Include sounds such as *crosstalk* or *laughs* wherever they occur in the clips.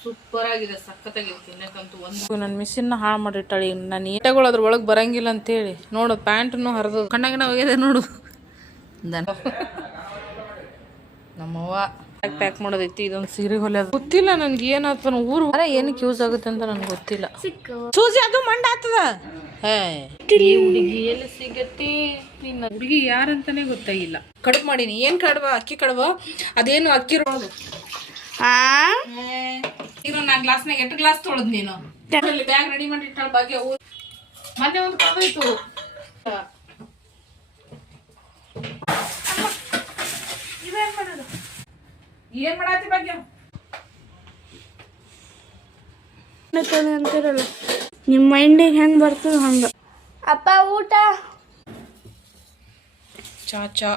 Super ಆಗಿದೆ, ಸಖತ್ತಾಗಿದೆ ಒಂದು ನನ್ನ ಮಿಷಿನ್ನ ಹಾಳು ಮಾಡಿಟ್ಟಾಳೆ ನಾನು ಈಟಗಳು ಅದ್ರ ಒಳಗೆ ಬರಂಗಿಲ್ಲ ಅಂತೇಳಿ. ನೋಡು ಪ್ಯಾಂಟನ್ನು ಹರಿದು ಕಣ್ಣಾಗಿನ ಹೋಗಿದೆ ನೋಡು. ನಮ್ಮವ್ವ ಪ್ಯಾಕ್ ಪ್ಯಾಕ್ ಮಾಡೋದೈತಿ, ಇದೊಂದು ಸೀರೆ ಹೊಲೆ ಗೊತ್ತಿಲ್ಲ ನನ್ಗೆ ಏನಾಗ್ತಾನ ಊರು. ಅರೆ ಏನಕ್ಕೆ ಯೂಸ್ ಆಗುತ್ತೆ ಅಂತ ನನ್ಗೆ ಗೊತ್ತಿಲ್ಲ. ಸೂಜಿ, ಅದು ಮಂಡ ಆಗ್ತದ? ಈ ಹುಡುಗಿ ಎಲ್ಲಿ ಸಿಗತ್ತಿ, ನಿನ್ನ ಹುಡುಗಿ ಯಾರಂತಾನೆ ಗೊತ್ತಾಗಿಲ್ಲ. ಕಡುಬು ಮಾಡೀನಿ. ಏನ್ ಕಡುಬ? ಅಕ್ಕಿ ಕಡುಬ? ಅದೇನು ಅಕ್ಕಿ ರೊಳದು ಈಗ ನಾ ಗ್ಲಾಸ್ನಾಗ ಎಷ್ಟು ಗ್ಲಾಸ್ ತೊಳೆದ್ ನೀನು? ಬ್ಯಾಗ್ ರೆಡಿ ಮಾಡಿ ಇಟ್ಟಾಳ ಭಾಗ್ಯ ಊರ್. ಮೊನ್ನೆ ಒಂದು ಕಳೆದೋಯ್ತು ಇದೇನ್ ಮಾಡೋದು? ಏನ್ ಮಾಡಾತಿ ಭಾಗ್ಯ? ಅಂತಿರಲ್ಲ ನಿಮ್ಮ ಮೈಂಡಿಗೆ ಹೆಂಗ್ ಬರ್ತದ ಹಂಗ. ಅಪ್ಪ ಊಟ? ಚಾ ಚಾ.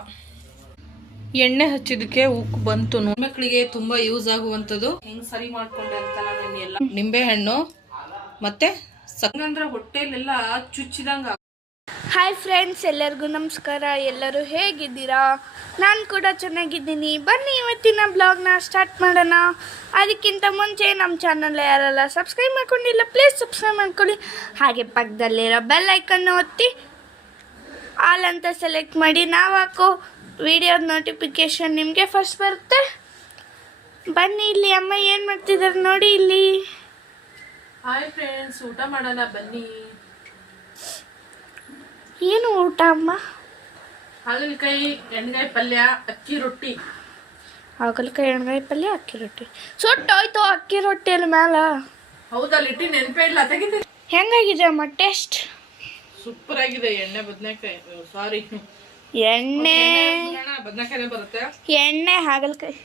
ಎಣ್ಣೆ ಹಚ್ಚಿದಕ್ಕೆ ಉಕ್ಕು ಬಂತು. ಮಕ್ಕಳಿಗೆ ತುಂಬಾ ಯೂಸ್ ಆಗುವಂಥದ್ದು. ಹೆಂಗ್ ಸರಿ ಮಾಡ್ಕೊಂಡೆ ಅಂತ ನಾನು ಎಲ್ಲ ನಿಂಬೆ ಹಣ್ಣು ಮತ್ತೆ ಹೊಟ್ಟೆಲೆಲ್ಲ ಚುಚ್ಚಿದಂಗ ಹಾಯ್ ಫ್ರೆಂಡ್ಸ್ ಎಲ್ಲರಿಗೂ ನಮಸ್ಕಾರ. ಎಲ್ಲರೂ ಹೇಗಿದ್ದೀರಾ? ನಾನು ಕೂಡ ಚೆನ್ನಾಗಿದ್ದೀನಿ. ಬನ್ನಿ ಇವತ್ತಿನ ಬ್ಲಾಗ್ನ ಸ್ಟಾರ್ಟ್ ಮಾಡೋಣ. ಅದಕ್ಕಿಂತ ಮುಂಚೆ ನಮ್ಮ ಚಾನಲ್ ಯಾರೆಲ್ಲ ಸಬ್ಸ್ಕ್ರೈಬ್ ಮಾಡ್ಕೊಂಡಿಲ್ಲ ಪ್ಲೀಸ್ ಸಬ್ಸ್ಕ್ರೈಬ್ ಮಾಡ್ಕೊಳ್ಳಿ. ಹಾಗೆ ಪಕ್ಕದಲ್ಲಿರೋ ಬೆಲ್ ಐಕನ್ನು ಒತ್ತಿ ಆಲ್ ಅಂತ ಸೆಲೆಕ್ಟ್ ಮಾಡಿ ನಾವು ಹಾಕೋ ವಿಡಿಯೋದ ನೋಟಿಫಿಕೇಶನ್ ನಿಮಗೆ ಫಸ್ಟ್ ಬರುತ್ತೆ. ಬನ್ನಿ ಇಲ್ಲಿ ಅಮ್ಮ ಏನು ಮಾಡ್ತಿದ್ದಾರೆ ನೋಡಿ ಇಲ್ಲಿ. ಹಾಯ್ ಫ್ರೆಂಡ್ಸ್ ಊಟ ಮಾಡೋಣ ಬನ್ನಿ. ಏನು ಊಟ ಅಮ್ಮ? ಹಾಗಲಕಾಯಿ ಎಣ್ಣೆಗಾಯಿ ಪಲ್ಯ ಅಕ್ಕಿ ರೊಟ್ಟಿ. ಹಾಗಲಕಾಯಿ ಎಣ್ಗಾಯಿ ಪಲ್ಯ ಅಕ್ಕಿ ರೊಟ್ಟಿ. ಸುಟ್ಟೋಯ್ತು ಅಕ್ಕಿ ರೊಟ್ಟಿಯಲ್ಲಿ ಮ್ಯಾಲ. ಹೌದಾ ಲಿಟ್ಟಿ ನೆನಪೇ ಇಲ್ಲ ತೆಗಿತೀನಿ. ಹೆಂಗಾಗಿದೆ ಅಮ್ಮ ಟೇಸ್ಟ್ ಸೂಪರ್ ಆಗಿದೆ ಎಣ್ಣೆ ಬದನೆಕಾಯಿ. ಸಾರಿ ಎಣ್ಣೆ. ಬದನೆಕಾಯಿ ಬರುತ್ತೆ. ಎಣ್ಣೆ ಹಾಗಲಕಾಯಿ.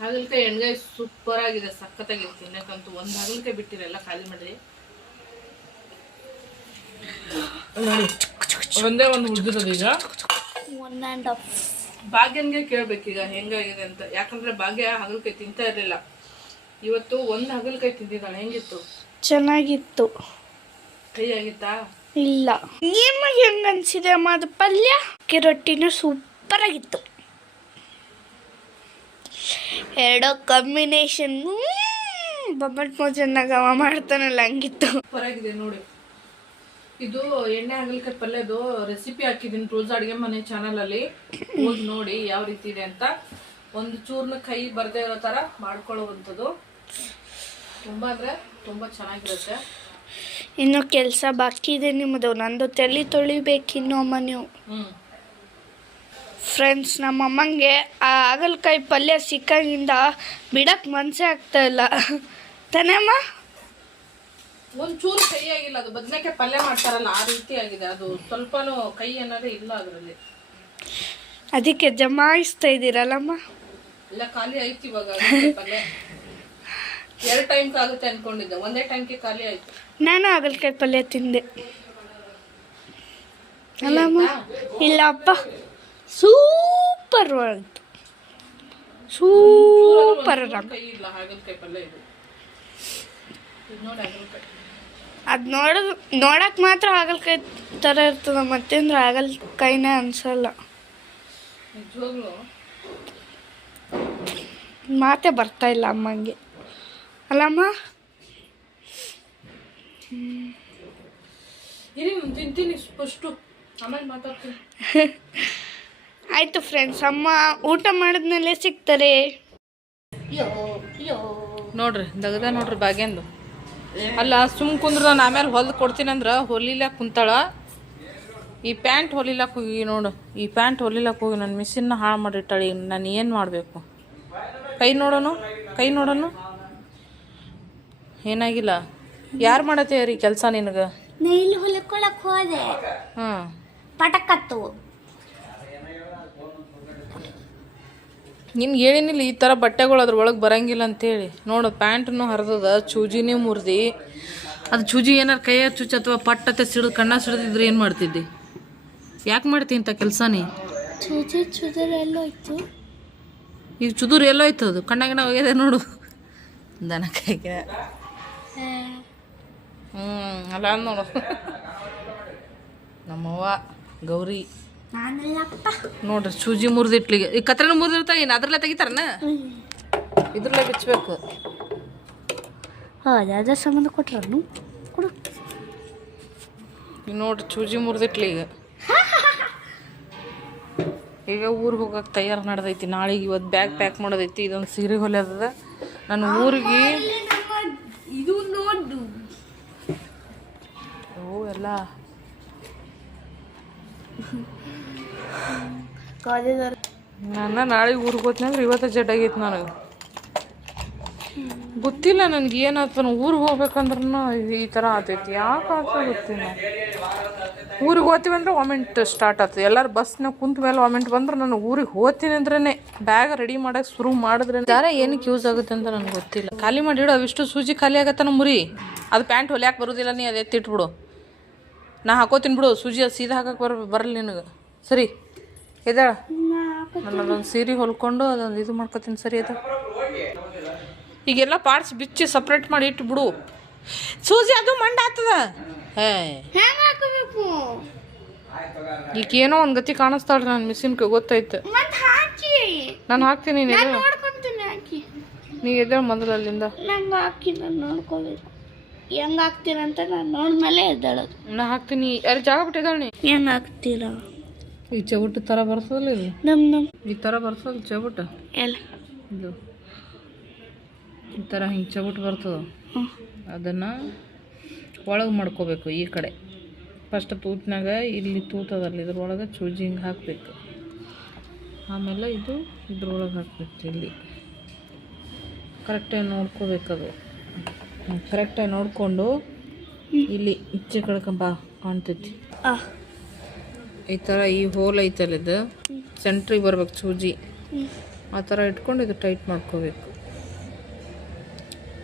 ಹಾಗಲಕಾಯಿ ಎಣ್ಣೆಗಾಯಿ ಸೂಪರ್ ಆಗಿದೆ ಸಖತ್ತಾಗಿದೆ. ತಿನ್ನಕ್ಕಂತೂ ಒಂದು ಹಾಗಲಕಾಯಿ ಬಿಟ್ಟಿರಲ್ಲ ಖಾಲಿ ಮಾಡಿ ಒಂದೇ ಒಂದು ಉಳಿದಿರೋದು ಈಗ. ಒನ್ ಆ್ಯಂಡ್ ಹಾಫ್ ಭಾಗ್ಯನ್ಗೆ ಕೇಳ್ಬೇಕೀಗ ಹೆಂಗಾಗಿದೆ ಅಂತ. ಯಾಕಂದ್ರೆ ಭಾಗ್ಯ ಹಾಗಲಕಾಯಿ ತಿಂತಾ ಇರಲಿಲ್ಲ. ಇವತ್ತು ಒಂದು ಹಗಲಕಾಯಿ ತಿಂದಿದ್ದಾಳೆ. ಹೆಂಗಿತ್ತು? ಚೆನ್ನಾಗಿತ್ತು. ಕೈ ಆಗಿತ್ತಾ? ಇಲ್ಲ. ನಿಮಗೆ ಹೆಂಗ ಅನ್ಸಿದೆ ಅಮ್ಮ ಅದು ಪಲ್ಯ? ಅಕ್ಕಿ ರೊಟ್ಟಿನೂ ಸೂಪರ್ ಆಗಿತ್ತು ಎರಡೋ ಕಾಂಬಿನೇಷನ್ ಬಬ್ಬಟ್ ಮೋಜನ್ನಾಗ ಅವ ಮಾಡ್ತಾನಲ್ಲ ಹಂಗಿತ್ತು. ಹೊರಗಿದೆ ನೋಡಿ. ಇದು ಎಣ್ಣೆ ಹಾಗಲಕಾಯಿ ಪಲ್ಯದು ರೆಸಿಪಿ ಹಾಕಿದ್ದೀನಿ ರೋಜ್ ಅಡುಗೆ ಮನೆ ಚಾನಲ್ ಅಲ್ಲಿ ಹೋಗಿ ನೋಡಿ ಯಾವ ರೀತಿ ಇದೆ ಅಂತ. ಒಂದು ಚೂರ್ನ ಕೈ ಬರ್ದೇ ಇರೋ ತರ ಮಾಡ್ಕೊಳ್ಳುವಂಥದ್ದು. ತುಂಬಾ ಅಂದ್ರೆ ತುಂಬಾ ಚೆನ್ನಾಗಿರುತ್ತೆ. ಇನ್ನು ಕೆಲಸ ಬಾಕಿ ಇದೆ ನಿಮ್ಮದು. ನಂದು ತಲೆ ತೊಳಿಬೇಕಿನ್ನು ಅಮ್ಮ ನೀವು. ಫ್ರೆಂಡ್ಸ್ ನಮ್ಮ ಅಮ್ಮಂಗೆ ಆ ಹಾಗಲಕಾಯಿ ಪಲ್ಯ ಸಿಕ್ಕಾಗಿಂದ ಬಿಡಕ್ಕೆ ಮನಸ್ಸೇ ಆಗ್ತಾ ಇಲ್ಲ. ತಾನೇ ಅಮ್ಮ? ಒಂಚೂರು ಚೂರು ಕೈ ಆಗಿಲ್ಲ. ಅದು ಬದನೆಕಾಯಿ ಪಲ್ಯ ಮಾಡ್ತಾರಲ್ಲ ಆ ರೀತಿ ಆಗಿದೆ. ಅದು ಸ್ವಲ್ಪನೂ ಕೈ ಅನ್ನೋದೇ ಇಲ್ಲ ಅದರಲ್ಲಿ. ಅದಕ್ಕೆ ಜಮಾಯಿಸ್ತಾ ಇದ್ದೀರಲ್ಲಮ್ಮ? ಎಲ್ಲ ಖಾಲಿ ಆಯ್ತು ಇವಾಗ ಪಲ್ಯ. *laughs* ಎರಡು ಟೈಮ್ ಆಗುತ್ತೆ ಅನ್ಕೊಂಡಿದ್ದೆ. ಒಂದೇ ಟೈಮ್ಗೆ ಖಾಲಿ ಆಯ್ತು. ನಾನು ಹಾಗಲ್ಕಾಯಿ ಪಲ್ಯ ತಿಂದೆ. ಅಲ್ಲಮ್ಮ ಇಲ್ಲಪ್ಪ ಸೂಪರ್ ಆಯಿತು ಸೂಪರ್ ಅದು ನೋಡೋದು ನೋಡೋಕೆ ಮಾತ್ರ ಹಾಗಲಕಾಯಿ ಥರ ಇರ್ತದೆ ಮತ್ತೇಂದ್ರೆ ಹಾಗಲಕಾಯಿನೇ ಅನ್ಸಲ್ಲ. ಮಾತೇ ಬರ್ತಾ ಇಲ್ಲ ಅಮ್ಮಂಗೆ. ಅಲ್ಲಮ್ಮ? ಇರಿ ನಾನು ತಿಂತೀನಿ ಫಸ್ಟು ಆಮೇಲೆ ಮಾತಾಡ್ತೀನಿ ಆಯಿತು ಫ್ರೆಂಡ್ಸ್ ಅಮ್ಮ ಊಟ ಮಾಡಿದ್ಮೇಲೆ ಸಿಗ್ತಾರೆ. ನೋಡ್ರಿ ದಗದ ನೋಡ್ರಿ ಬಾಗ್ಯಂದು ಅಲ್ಲ ಸುಮ್ ಕುಂದ್ರ ನಾನು ಆಮೇಲೆ ಹೊಲ್ದು ಕೊಡ್ತೀನಂದ್ರೆ ಹೊಲಿಲಾಕ ಕುಂತಾಳ. ಈ ಪ್ಯಾಂಟ್ ಹೊಲಿಲಾಕ ಹೋಗಿ ನೋಡು ಈ ಪ್ಯಾಂಟ್ ಹೊಲಿಲಾಕ ಹೋಗಿ ನನ್ನ ಮಿಷಿನ್ನ ಹಾಳು ಮಾಡಿಟ್ಟಾಳೆ ಈಗ ನಾನು ಏನು ಮಾಡಬೇಕು? ಕೈ ನೋಡೋನು ಕೈ ನೋಡೋನು? ಏನಾಗಿಲ್ಲ. ಯಾರು ರೀ ಕೆಲಸ ನಿನಗೆ? ನೈಲ್ ಹೊಲಕ್ಕೊಳಕ್ ಹೋದೆ. ಹ್ಞೂ ಪಟಕತ್ತು ನಿನ್ಗೆ ಹೇಳಿನಿಲ್ಲ ಈ ಥರ ಬಟ್ಟೆಗಳು ಅದ್ರ ಒಳಗೆ ಬರಂಗಿಲ್ಲ ಅಂತೇಳಿ ನೋಡು ಪ್ಯಾಂಟ್ನು ಹರಿದದ ಚೂಜಿನೇ ಮುರಿದಿ. ಅದು ಚೂಜಿ ಏನಾರು ಕೈಯ ಚುಚ್ಚ ಅಥವಾ ಪಟ್ಟತೆ ಸಿಡಿದು ಕಣ್ಣ ಸಿಡಿದಿದ್ರೆ ಏನು ಮಾಡ್ತಿದ್ದಿ? ಯಾಕೆ ಮಾಡ್ತಿ ಇಂಥ ಕೆಲಸ ನೀ? ಚೂಚಿ ಚುದರ್ ಎಲ್ಲೋಯ್ತು ಈಗ ಚುದುರು ಎಲ್ಲೋಯ್ತು ಅದು ಕಣ್ಣಾಗಿನ ಹೋಗಿದೆ ನೋಡು. ದನ ಕೈಗೆ ಹ್ಞೂ ಅಲ್ಲ ನೋಡು. ನಮ್ಮವ್ವ ಗೌರಿ. ನೋಡ್ರಿ ಸೂಜಿ ಮುರಿದಿಟ್ಲಿಗೆ ಈ ಕತ್ರನ ಮುರಿದಿರ್ತಾವ ಏನು? ಅದ್ರಲ್ಲೇ ತೆಗಿತಾರನ? ಇದ್ರಲ್ಲೇ ಬಿಚ್ಚಬೇಕು ಹೌದು ಅದ್ರ ಸಂಬಂಧ ಕೊಟ್ರನು ಕೊಡು. ನೋಡ್ರಿ ಸೂಜಿ ಮುರಿದಿಟ್ಲಿ ಈಗ. ಈಗ ಊರಿಗೆ ಹೋಗಕ್ಕೆ ತಯಾರು ನಡೆದೈತಿ. ನಾಳೆಗೆ ಇವತ್ತು ಬ್ಯಾಗ್ ಪ್ಯಾಕ್ ಮಾಡೋದೈತಿ. ಇದೊಂದು ಸೀರೆ ಹೊಲಿಯೋದದ. ನಾನು ಊರಿಗೆ ಇದು ನೋಡು ಓ ಎಲ್ಲ ನನ್ನ ನಾಳೆ ಊರಿಗೆ ಹೋದ್ನಂದ್ರೆ ಅಂದ್ರೆ ಇವತ್ತು ಜಡ್ಡಾಗೈತಿ ನನಗೆ. ಗೊತ್ತಿಲ್ಲ ನನಗೆ ಏನಾಯ್ತು ನಾನು ಊರಿಗೆ ಹೋಗ್ಬೇಕಂದ್ರೂ ಈ ಥರ ಆತೈತಿ. ಯಾಕೆ ಆಗ್ತದೆ ಗೊತ್ತಿಲ್ಲ. ಊರಿಗೆ ಹೋಗ್ತೀವಿ ಅಂದ್ರೆ ವಾಮೆಂಟ್ ಸ್ಟಾರ್ಟ್ ಆಗ್ತದೆ ಎಲ್ಲರೂ ಬಸ್ನಾಗ ಕುಂತ ಮೇಲೆ ವಾಮೆಂಟ್ ಬಂದ್ರೆ ನಾನು ಊರಿಗೆ ಹೋಗ್ತೀನಿ ಅಂದ್ರೇ ಬ್ಯಾಗ್ ರೆಡಿ ಮಾಡಕ್ಕೆ ಶುರು ಮಾಡಿದ್ರೆ ದಾರ ಏನಕ್ಕೆ ಯೂಸ್ ಆಗುತ್ತೆ ಅಂತ ನನಗೆ ಗೊತ್ತಿಲ್ಲ. ಖಾಲಿ ಮಾಡಿಡು ಅವಿಷ್ಟು ಸೂಜಿ ಖಾಲಿ ಆಗತ್ತಾನ ಮುರಿ. ಅದು ಪ್ಯಾಂಟ್ ಹೊಲಿಯಾಕೆ ಬರೋದಿಲ್ಲ ನೀ ಅದು ಎತ್ತಿಟ್ಬಿಡು ನಾ ಹಾಕೋತೀನಿ ಬಿಡು. ಸೂಜಿ ಅದು ಸೀದಾ ಹಾಕಕ್ಕೆ ಬರ ಬರಲ್ಲ ನಿನಗೆ. ಸರಿ ಇದಾಳ ನಾನು ಅದೊಂದು ಸೀರೆ ಹೊಲ್ಕೊಂಡು ಅದೊಂದು ಇದು ಮಾಡ್ಕೋತೀನಿ. ಸರಿ ಅದು ಈಗೆಲ್ಲ ಪಾರ್ಟ್ಸ್ ಬಿಚ್ಚಿ ಸಪ್ರೇಟ್ ಮಾಡಿ ಇಟ್ಟು ಬಿಡು. ಸೂಜಿ ಅದು ಮಂಡ ಆಗ್ತದ. ಈಗ ಏನೋ ಒಂದು ಗತಿ ಕಾಣಿಸ್ತಾಳ ನಾನು ಮಿಷಿನ್ಗೆ ಗೊತ್ತಾಯ್ತು. ನಾನು ಹಾಕ್ತೀನಿ ನೀನು. ಎದ್ದೇಳು. ನೀ ಎದ್ದೇಳು ಮೊದಲು ಅಲ್ಲಿಂದ ನಂಗೆ ಹಾಕಿ ನಾನು ನೋಡ್ಕೋಬೇಕು. ಹೆಂಗ್ ಹಾಕ್ತೀರಂತ ನಾನು ನೋಡ್ಮೇಲೆ ಎದ್ದೇಳೋದು. ನಾ ಹಾಕ್ತೀನಿ. ಯಾರು ಜಾಗ ಬಿಟ್ಟಿದ್ದಾಳೆ ಹೆಂಗ್ ಹಾಕ್ತೀರಾ? ಈ ಚೌಟ ಥರ ಬರ್ಸೋದಿಲ್ಲ ಇದು? ನಮ್ ನಮ್. ಈ ಥರ ಬರ್ಸೋದು ಚೌಟ? ಎಲ್ಲ. ಇದು. ಈ ಥರ ಹಿಂಗೆ ಚೌಟ ಬರ್ತದ? ಹ್ಮ್. ಅದನ್ನು ಒಳಗೆ ಮಾಡ್ಕೋಬೇಕು ಈ ಕಡೆ. ಫಸ್ಟ್ ತೂತ್ನಾಗ ಇಲ್ಲಿ ತೂತದಲ್ಲ ಇದ್ರೊಳಗೆ ಚೂಜಿ ಹಿಂಗೆ ಹಾಕಬೇಕು. ಆಮೇಲೆ ಇದು ಇದ್ರೊಳಗೆ ಹಾಕ್ಬೇಕು ಇಲ್ಲಿ. ಕರೆಕ್ಟಾಗಿ ನೋಡ್ಕೋಬೇಕದು. ಕರೆಕ್ಟಾಗಿ ನೋಡಿಕೊಂಡು ಇಲ್ಲಿ ಇಚ್ಚೆ ಕಳ್ಕಂಬ ಕಾಣ್ತೈತಿ. ಈ ಥರ ಈ ಹೋಲ್ ಐತಲ್ಲ ಇದು? ಸೆಂಟ್ರಿಗೆ ಬರ್ಬೇಕು ಸೂಜಿ. ಆ ಥರ ಇಟ್ಕೊಂಡು ಇದು ಟೈಟ್ ಮಾಡ್ಕೋಬೇಕು.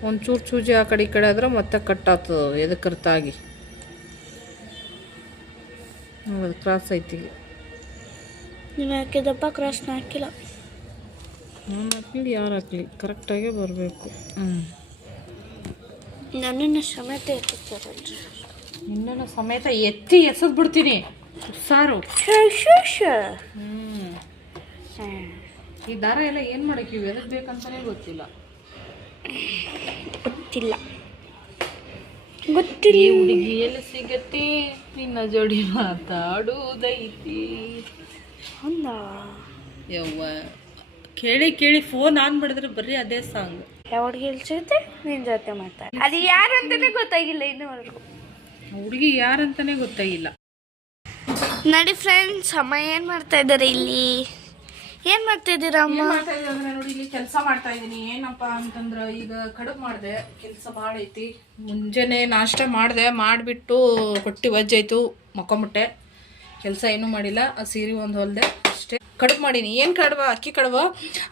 ಒಂಚೂರು ಸೂಜಿ ಆ ಕಡೆ ಈ ಕಡೆ ಆದ್ರೆ ಮತ್ತೆ ಕಟ್ ಆಗ್ತದೆ ಎದಕ್ಕರ್ತಾಗಿ ಅದು ಕ್ರಾಸ್ ಐತಿ ನೀವು ಹಾಕಿದಪ್ಪ ಕ್ರಾಸ್ನ ಹಾಕಿಲ್ಲ. ನಾನು ಹಾಕಲಿ ಯಾರು ಹಾಕಲಿ? ಕರೆಕ್ಟಾಗೇ ಬರಬೇಕು. ಹ್ಞೂ ನನ್ನನ್ನು ಸಮೇತ ಎತ್ತಿರ್ತಾರಲ್ರಿ ನಿನ್ನನ್ನು ಸಮೇತ ಎತ್ತಿ ಎಸದ್ ಬಿಡ್ತೀನಿ ಸಾರು ಹ್ಞೂ ಈ ದಾರ ಎಲ್ಲ ಏನು ಮಾಡಕ್ಕೆ ಇವು ಎದಕ್ಕೆ ಬೇಕಂತಾನೆ ಗೊತ್ತಿಲ್ಲ. ಗೊತ್ತಿಲ್ಲ. ಗೊತ್ತಿಲ್ಲ. ಈ ಹುಡುಗಿ ಎಲ್ಲಿ ಸಿಗತ್ತೆ? ನಿನ್ನ ಜೋಡಿ ಮಾತಾಡುವುದೈತಿ. ಯವ್ವ. ಕೇಳಿ ಕೇಳಿ ಫೋನ್ ಆನ್ ಮಾಡಿದ್ರೆ ಬರ್ರಿ ಅದೇ ಸಾಂಗ್ ಯಾವಡ್ಗೆ ಸಿಗುತ್ತೆ ನಿನ್ ಜೊತೆ ಮಾತಾಡ ಅದು ಯಾರು ಅಂತಾನೆ ಗೊತ್ತಾಗಿಲ್ಲ ಇನ್ನೂವರೆಗೂ. ಹುಡುಗಿ ಯಾರಂತಾನೆ ಗೊತ್ತಾಗಿಲ್ಲ. ನಡಿ ಫ್ರೆಂಡ್ಸ್ ಅಮ್ಮ ಏನು ಮಾಡ್ತಾ ಇದ್ದಾರೆ ಇಲ್ಲಿ? ಏನು ಮಾಡ್ತಾ ಇದ್ದೀರಾ ಅಮ್ಮ? ಮಾಡ್ತಾ ಅಂದ್ರೆ ನೋಡಿ ಇಲ್ಲಿ ಕೆಲಸ ಮಾಡ್ತಾ ಇದ್ದೀನಿ. ಏನಪ್ಪ ಅಂತಂದ್ರೆ ಈಗ ಕಡುಬು ಮಾಡಿದೆ. ಕೆಲಸ ಭಾಳ ಐತಿ ಮುಂಜಾನೆ ನಾಷ್ಟ ಮಾಡಿದೆ. ಮಾಡಿಬಿಟ್ಟು ಹೊಟ್ಟಿ ವಜ್ಜಾಯ್ತು ಮಕ್ಕೊಂಬಿಟ್ಟೆ. ಕೆಲಸ ಏನೂ ಮಾಡಿಲ್ಲ. ಆ ಸೀರೆ ಒಂದು ಹೊಲ್ದೆ ಅಷ್ಟೇ. ಕಡುಬು ಮಾಡೀನಿ. ಏನು ಕಡುಬ? ಅಕ್ಕಿ ಕಡುಬು?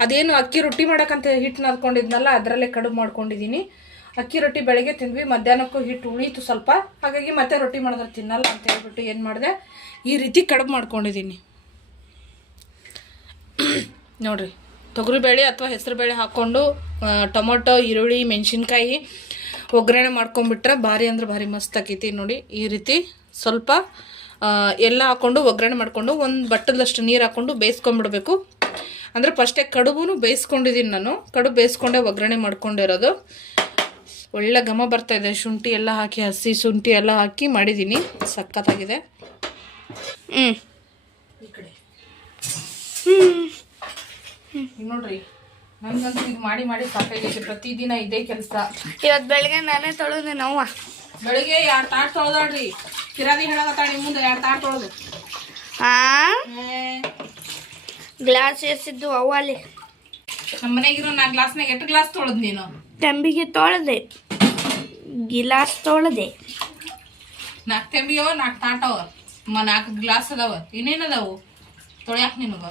ಅದೇನು ಅಕ್ಕಿ ರೊಟ್ಟಿ ಮಾಡೋಕ್ಕಂತ ಹಿಟ್ಟು ನಾದ್ಕೊಂಡಿದ್ನಲ್ಲ ಅದರಲ್ಲೇ ಕಡುಬು ಮಾಡ್ಕೊಂಡಿದ್ದೀನಿ ಅಕ್ಕಿ ರೊಟ್ಟಿ ಬೆಳಗ್ಗೆ ತಿಂದ್ವಿ, ಮಧ್ಯಾಹ್ನಕ್ಕೂ ಹಿಟ್ಟು ಉಳೀತು ಸ್ವಲ್ಪ. ಹಾಗಾಗಿ ಮತ್ತೆ ರೊಟ್ಟಿ ಮಾಡಿದ್ರೆ ತಿನ್ನಲ್ಲ ಅಂತ ಹೇಳ್ಬಿಟ್ಟು ಏನು ಮಾಡಿದೆ? ಈ ರೀತಿ ಕಡುಬು ಮಾಡ್ಕೊಂಡಿದ್ದೀನಿ *clears throat* ನೋಡ್ರಿ, ತೊಗರಿಬೇಳೆ ಅಥವಾ ಹೆಸರುಬೇಳೆ ಹಾಕ್ಕೊಂಡು ಟೊಮೊಟೊ, ಈರುಳ್ಳಿ, ಮೆಣಸಿನ್ಕಾಯಿ ಒಗ್ಗರಣೆ ಮಾಡ್ಕೊಂಬಿಟ್ರೆ ಭಾರಿ ಅಂದ್ರೆ ಭಾರಿ ಮಸ್ತ್ ಆಕೈತಿ ನೋಡಿ. ಈ ರೀತಿ ಸ್ವಲ್ಪ ಎಲ್ಲ ಹಾಕ್ಕೊಂಡು ಒಗ್ಗರಣೆ ಮಾಡಿಕೊಂಡು, ಒಂದು ಬಟ್ಟದಷ್ಟು ನೀರು ಹಾಕ್ಕೊಂಡು ಬೇಯಿಸ್ಕೊಂಬಿಡ್ಬೇಕು ಅಂದರೆ ಫಸ್ಟೇ ಕಡುಬು ಬೇಯಿಸ್ಕೊಂಡಿದ್ದೀನಿ ನಾನು. ಕಡುಬು ಬೇಯಿಸ್ಕೊಂಡೆ, ಒಗ್ಗರಣೆ ಮಾಡ್ಕೊಂಡಿರೋದು ಒಳ್ಳೆ ಘಮ ಬರ್ತಾ ಇದೆ. ಶುಂಠಿ ಎಲ್ಲ ಹಾಕಿ, ಹಸಿ ಶುಂಠಿ ಎಲ್ಲ ಹಾಕಿ ಮಾಡಿದ್ದೀನಿ ಸಖತ್ತಾಗಿದೆ. ಹ್ಞೂ ನೋಡ್ರಿ. ನನ್ಗಂತೂ ಇದು ಮಾಡಿ ಮಾಡಿ ಸಾಕಾಗಿದೆ ಪ್ರತಿದಿನ ಇದೇ ಕೆಲಸ. ಇವತ್ತು ಬೆಳಗ್ಗೆ ನಾನೇ ತೊಳೆದೆ ನೋವ. ಬೆಳಿಗ್ಗೆ ಎರಡು ತಾಟ್ ತೊಳೆದಾಡ್ರಿ. ಕಿರಾದಿ ಹೇಳಕತ್ತಾಳಿ ಮುಂದೆ ಎರಡು ತಾಟ್ ತೊಳೆದು. ಆ? ಗ್ಲಾಸ್ ಎಸಿದ್ದು ಅಲ್ಲಿ ನಮ್ಮ ಮನೆಗಿರೋ ನಾ ಗ್ಲಾಸ್ನಾಗ ಎಷ್ಟು ಗ್ಲಾಸ್ ತೊಳೆದ್ ನೀನು? ತಂಬಿಗೆ ತೊಳೆದೆ. ಗಿಲಾಸ್ ತೊಳೆದೆ. ನಾಲ್ಕು ತೆಂಬಿಯವ ನಾಲ್ಕು ತಾಟವ ಮ ನಾಲ್ಕು ಗ್ಲಾಸ್ ಅದಾವ. ಇನ್ನೇನು ಅದಾವು? ತೊಳ್ಯಾಕ ನಿನಗ.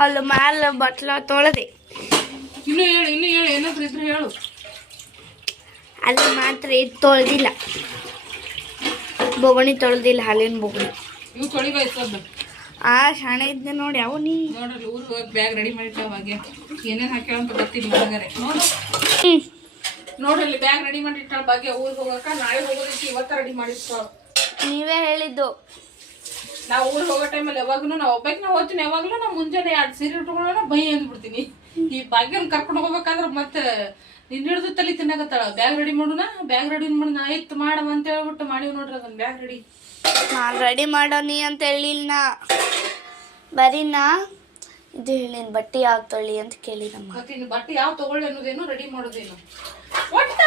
ಅಲ್ಲಿ ಮ್ಯಾಲ ಬಟ್ಲ ತೊಳೆದೆ. ಇನ್ನು ಹೇಳು ಇನ್ನು ಹೇಳು. ಏನಾದ್ರು ಇದ್ರೆ ಹೇಳು. ಅಲ್ಲಿ ಮಾತ್ರ ಇದು ತೊಳೆದಿಲ್ಲ. ಬೊಗಣಿ ತೊಳೆದಿಲ್ಲ ಹಾಲಿನ ಬೊಗಣಿ. ಆ ಶಾಣೆ ಇದ್ದೆ ನೋಡಿ ಅವು ನೀ. ನೋಡ್ರಿ ಊರಿಗೆ ಹೋಗಿ ಬ್ಯಾಗ್ ರೆಡಿ ಮಾಡಿಟ್ಟ ಅವಾಗೆ. ಏನೇನು ಹಾಕ್ಯಾಳ ಅಂತ ಗೊತ್ತಿಲ್ಲ ಹ್ಞೂ ನೋಡ್ರಿ ಇಲ್ಲಿ ಬ್ಯಾಗ್ ರೆಡಿ ಮಾಡಿಟ್ಟಾಳ ಭಾಗ್ಯ ಊರಿಗೆ ಹೋಗಕ್ಕ ನಾಳೆ ಹೋಗೋದಕ್ಕೆ ಇವತ್ತ ರೆಡಿ ಮಾಡಿಟ್ಟಾಳ ನೀವೇ ಹೇಳಿದ್ದು. ನಾವು ಊರಿಗೆ ಹೋಗೋ ಟೈಮಲ್ಲಿ ಯಾವಾಗಲೂ ನಾವು ಒಬ್ಬಕ್ಕೆ ನಾವು ಹೋಗ್ತೀನಿ ಯಾವಾಗಲೂ ನಾವು ಮುಂಜಾನೆ ಎರಡು ಸೀರೆ ಉಟ್ಕೊಳ್ಳೋಣ ಬೈ ಅಂದ್ಬಿಡ್ತೀನಿ. ಈ ಭಾಗ್ಯನ ಕರ್ಕೊಂಡು ಹೋಗ್ಬೇಕಾದ್ರೆ ಮತ್ತೆ ನಿನ್ನ ಹಿಡಿದು ತಲೆ ತಿನ್ನಕತ್ತಾಳ. ಬ್ಯಾಗ್ ರೆಡಿ ಮಾಡೋಣ? ಬ್ಯಾಗ್ ರೆಡಿ ಮಾಡೋಣ ಆಯ್ತು ಮಾಡವ ಅಂತ ಹೇಳ್ಬಿಟ್ಟು ಮಾಡಿವ್ ನೋಡ್ರಿ ಅದನ್ನ. ಬ್ಯಾಗ್ ರೆಡಿ ನಾನು ರೆಡಿ ಮಾಡೋನಿ ಅಂತ ಹೇಳಿಲ್ಲ ಬರೀ ನಾ. ಇದು ಹೇಳಿನ ಬಟ್ಟೆ ಯಾವ ತೊಳಿ ಅಂತ ಕೇಳಿದಮ್ಮ ಮತ್ತೆ ಇನ್ನು ಬಟ್ಟೆ ಯಾವ ತಗೊಳ್ಳಿ ಅನ್ನೋದೇನು ರೆಡಿ ಮಾಡೋದೇನು. ಒಟ್ಟ